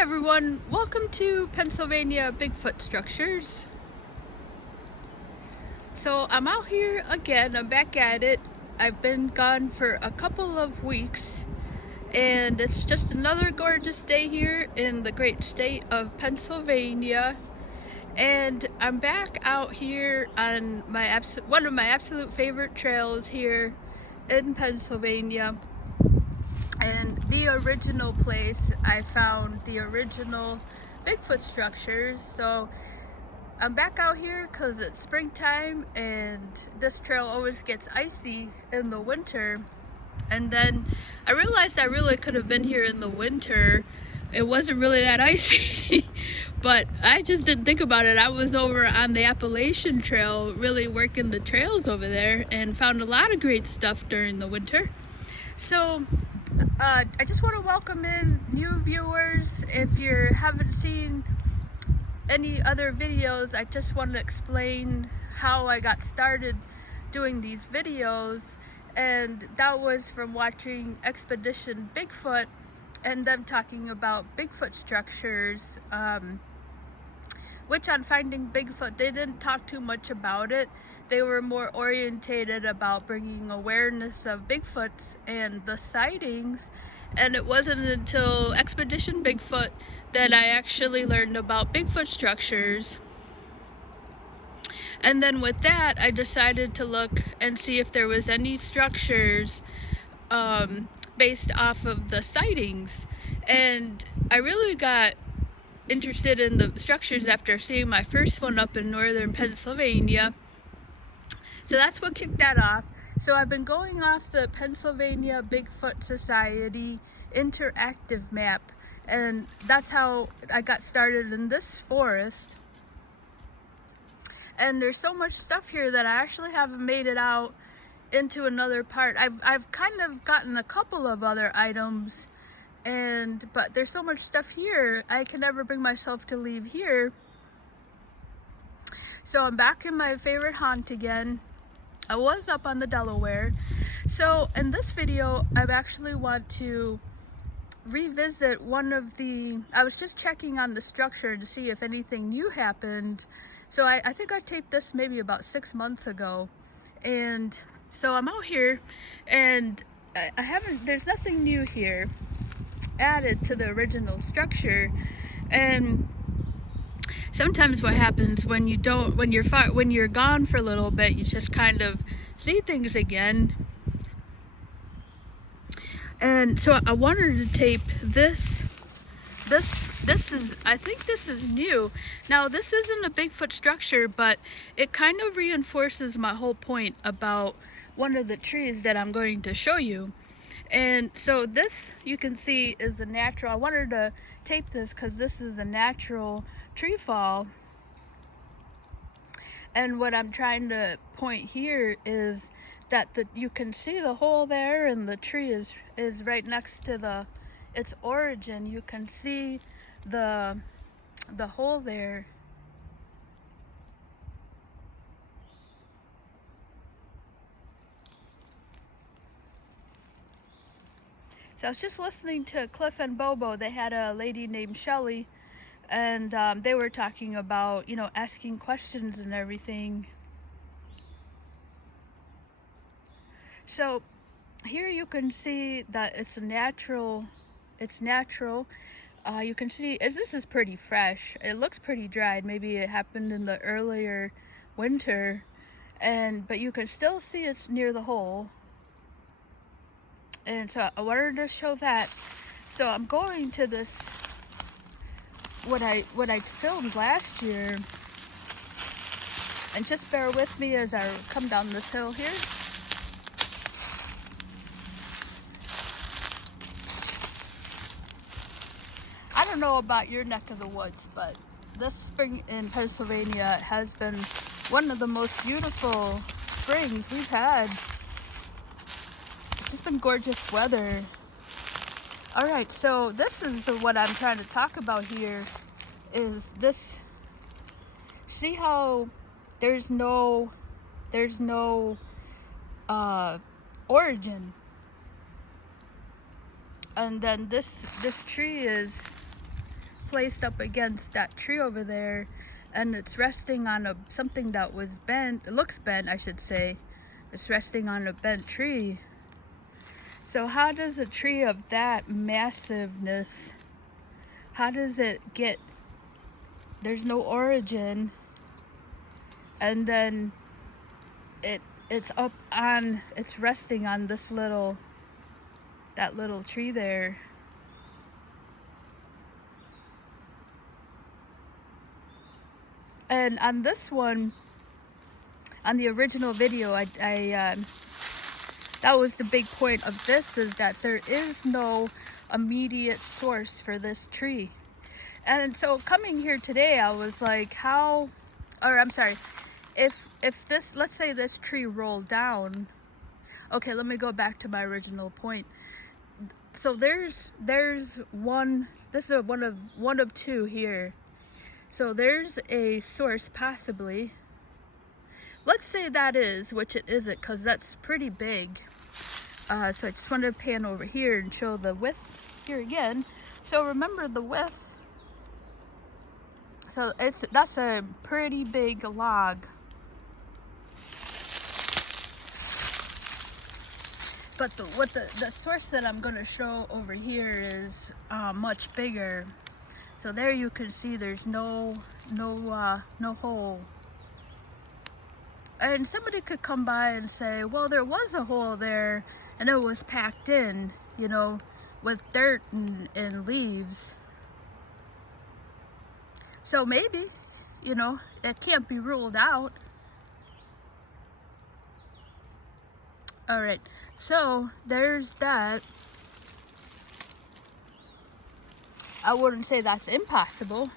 Hi everyone, welcome to Pennsylvania Bigfoot Structures. So I'm out here again, I'm back at it. I've been gone for a couple of weeks and it's just another gorgeous day here in the great state of Pennsylvania. And I'm back out here on one of my absolute favorite trails here in Pennsylvania. And the original place I found the original Bigfoot structures. So I'm back out here because it's springtime and this trail always gets icy in the winter. And then I realized I really could have been here in the winter. It wasn't really that icy, but I just didn't think about it. I was over on the Appalachian Trail really working the trails over there and found a lot of great stuff during the winter. So I just want to welcome in new viewers. If you haven't seen any other videos, I just want to explain how I got started doing these videos, and that was from watching Expedition Bigfoot and them talking about Bigfoot structures, which on Finding Bigfoot they didn't talk too much about it. They were more orientated about bringing awareness of Bigfoot and the sightings, and it wasn't until Expedition Bigfoot that I actually learned about Bigfoot structures. And then with that, I decided to look and see if there was any structures based off of the sightings. And I really got interested in the structures after seeing my first one up in northern Pennsylvania. So that's what kicked that off. So I've been going off the Pennsylvania Bigfoot Society interactive map, and that's how I got started in this forest. And there's so much stuff here that I actually haven't made it out into another part. I've kind of gotten a couple of other items, but there's so much stuff here I can never bring myself to leave here. So I'm back in my favorite haunt again. I was up on the Delaware. So in this video, I actually want to revisit I was just checking on the structure to see if anything new happened. So I think I taped this maybe about 6 months ago. And so I'm out here and there's nothing new here added to the original structure. And sometimes what happens when you're gone for a little bit, you just kind of see things again. And so I wanted to tape this is, I think this is new. Now this isn't a Bigfoot structure, but it kind of reinforces my whole point about one of the trees that I'm going to show you. And so this, you can see, is a natural. I wanted to tape this because this is a natural tree fall. And what I'm trying to point here is that you can see the hole there, and the tree is right next to its origin. You can see the hole there. So I was just listening to Cliff and Bobo. They had a lady named Shelly, and they were talking about, asking questions and everything. So here you can see that it's natural. You can see this is pretty fresh. It looks pretty dried. Maybe it happened in the earlier winter, but you can still see it's near the hole. And so I wanted to show that. So I'm going to this, what I filmed last year, and just bear with me as I come down this hill here. I don't know about your neck of the woods, but this spring in Pennsylvania has been one of the most beautiful springs we've had. It's just been gorgeous weather. All right, so this is what I'm trying to talk about here, is this. See how there's no origin, and then this tree is placed up against that tree over there, and it's resting on something that was bent. It looks bent, I should say. It's resting on a bent tree. So how does a tree of that massiveness, how does it get, there's no origin, and then it's up on, it's resting on this that little tree there. And on this one, on the original video, that was the big point of this, is that there is no immediate source for this tree. And so coming here today, I was like, if this, let's say this tree rolled down. Okay, let me go back to my original point. So there's one, this is one of two here. So there's a source possibly. Let's say that is, which it isn't, because that's pretty big. So I just wanted to pan over here and show the width here again. So remember the width. So that's a pretty big log. But the source that I'm going to show over here is much bigger. So there you can see there's no hole. And somebody could come by and say, well, there was a hole there and it was packed in, you know, with dirt and leaves. So maybe, you know, it can't be ruled out. All right, so there's that. I wouldn't say that's impossible.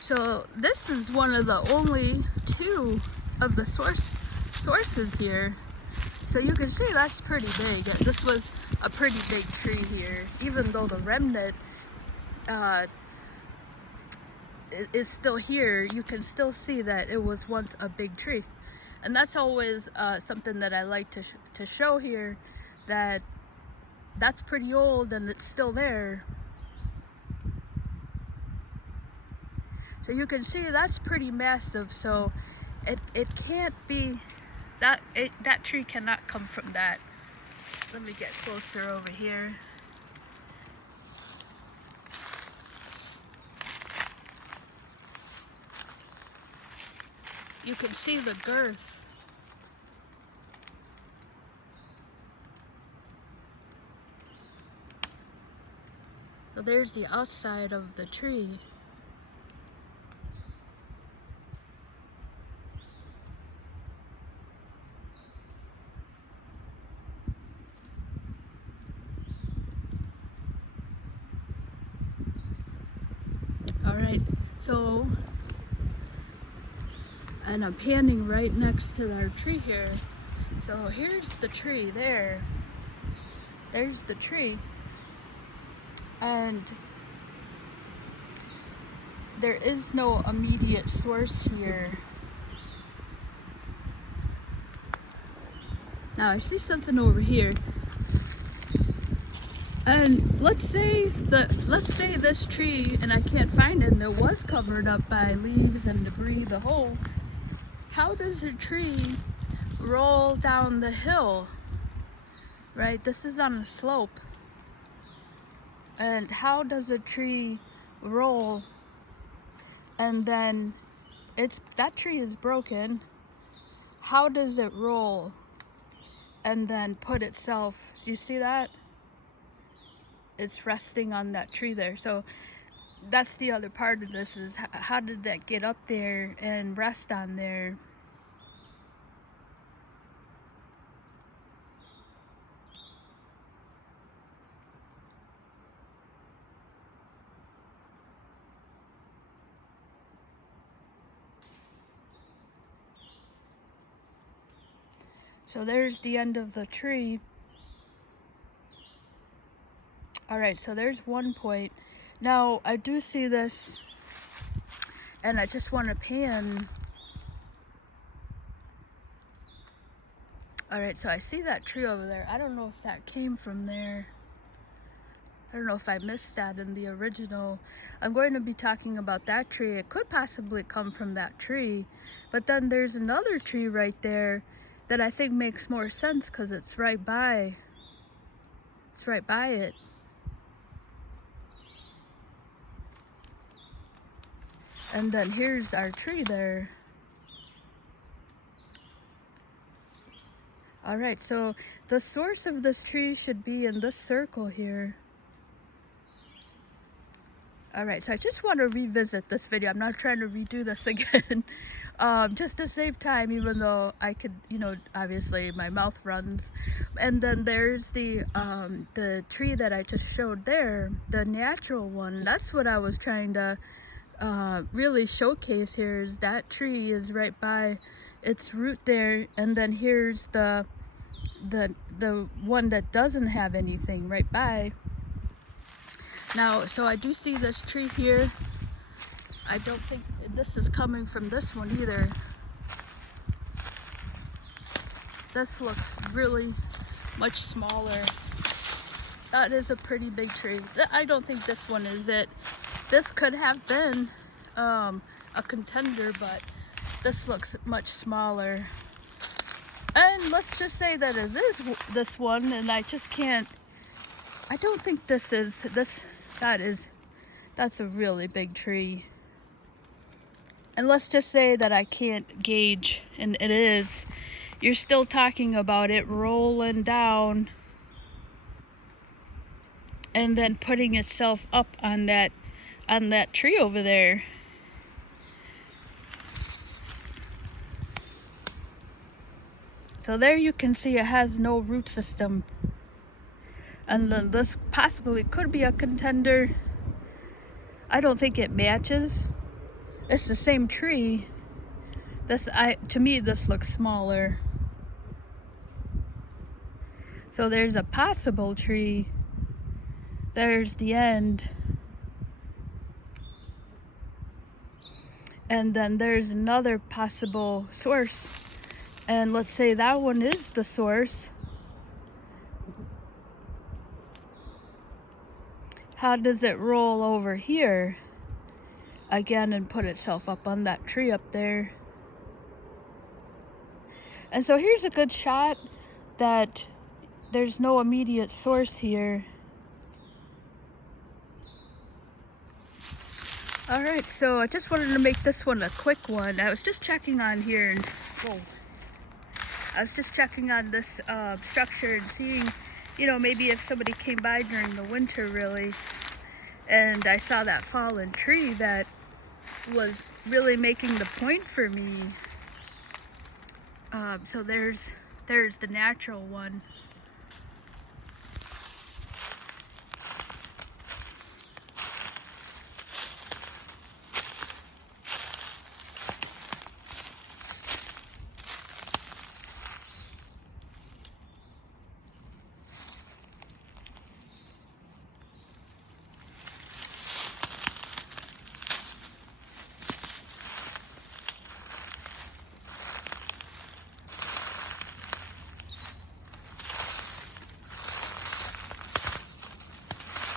So this is one of the only two of the sources here. So you can see that's pretty big. This was a pretty big tree here, even though the remnant is still here. You can still see that it was once a big tree. And that's always something that I like to show here, that that's pretty old and it's still there. So you can see that's pretty massive. So it can't be that that tree cannot come from that. Let me get closer over here. You can see the girth. So there's the outside of the tree. All right, so, and I'm panning right next to our tree here. So here's the tree there. There's the tree. And there is no immediate source here. Now I see something over here. And let's say this tree, and I can't find it, and it was covered up by leaves and debris, the whole. How does a tree roll down the hill? Right? This is on a slope. And how does a tree roll? And then that tree is broken. How does it roll and then put itself? Do you see that? It's resting on that tree there. So that's the other part of this, is how did that get up there and rest on there? So there's the end of the tree. All right, so there's one point. Now I do see this, and I just want to pan. All right, so I see that tree over there. I don't know if that came from there. I don't know if I missed that in the original. I'm going to be talking about that tree. It could possibly come from that tree, but then there's another tree right there that I think makes more sense because it's right by it. And then here's our tree there. Alright, so the source of this tree should be in this circle here. Alright, so I just want to revisit this video. I'm not trying to redo this again. Just to save time, even though I could, you know, obviously my mouth runs. And then there's the tree that I just showed there, the natural one. That's what I was trying to really showcase here, is that tree is right by its root there, and then here's the one that doesn't have anything right by. Now, so I do see this tree here. I don't think this is coming from this one either. This looks really much smaller. That is a pretty big tree. I don't think this one is it. This could have been a contender, but this looks much smaller. And let's just say that it is this one, and I just can't. I don't think this is this. That's a really big tree. And let's just say that I can't gauge, and it is. You're still talking about it rolling down and then putting itself up on that tree over there. So there you can see it has no root system. And then this possibly could be a contender. I don't think it matches. It's the same tree. To me, this looks smaller. So there's a possible tree. There's the end. And then there's another possible source. And let's say that one is the source. How does it roll over here again and put itself up on that tree up there? And so here's a good shot that there's no immediate source here. Alright, so I just wanted to make this one a quick one. I was just checking on here and I was just checking on this structure and seeing, you know, maybe if somebody came by during the winter really, and I saw that fallen tree that was really making the point for me. So there's the natural one.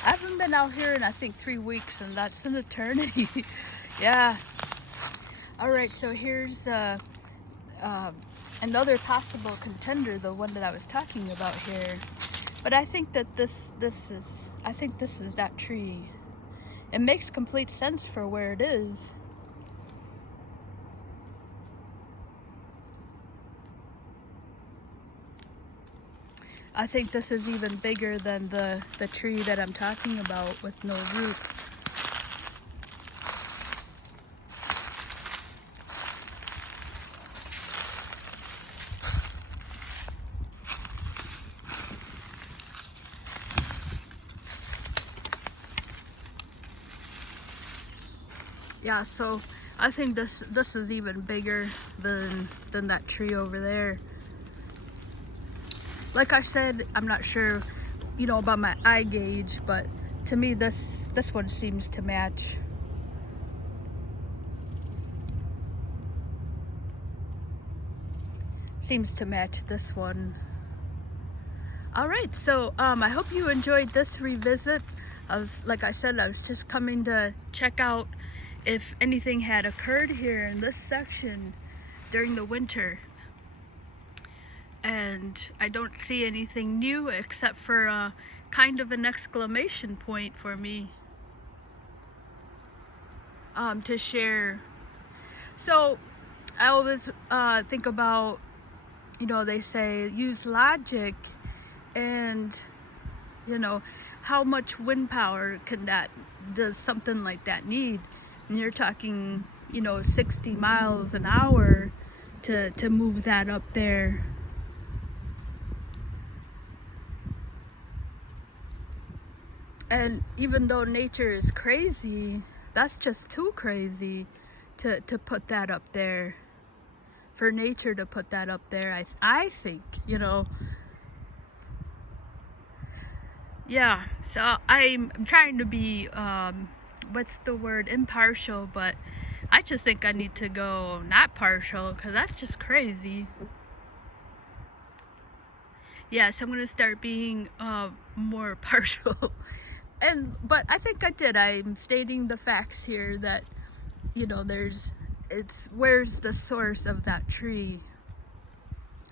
I haven't been out here in I think 3 weeks, and that's an eternity. Yeah. Alright, so here's another possible contender, the one that I was talking about here. But I think that this is that tree. It makes complete sense for where it is. I think this is even bigger than the tree that I'm talking about with no root. Yeah, so I think this is even bigger than that tree over there. Like I said, I'm not sure, you know, about my eye gauge, but to me this one seems to match. Seems to match this one. Alright, so I hope you enjoyed this revisit like I said, I was just coming to check out if anything had occurred here in this section during the winter. And I don't see anything new except for kind of an exclamation point for me to share. So I always think about, you know, they say use logic, and you know, how much wind power does something like that need? And you're talking, you know, 60 miles an hour to move that up there. And even though nature is crazy, that's just too crazy to put that up there. For nature to put that up there, I think, you know. Yeah, so I'm trying to be, what's the word, impartial, but I just think I need to go not partial, because that's just crazy. Yes, I'm going to start being more partial. But I think I did. I'm stating the facts here that, you know, where's the source of that tree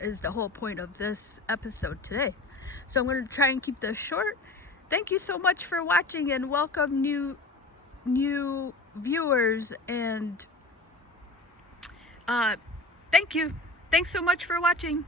is the whole point of this episode today. So I'm going to try and keep this short. Thank you so much for watching, and welcome new viewers, and thank you. Thanks so much for watching.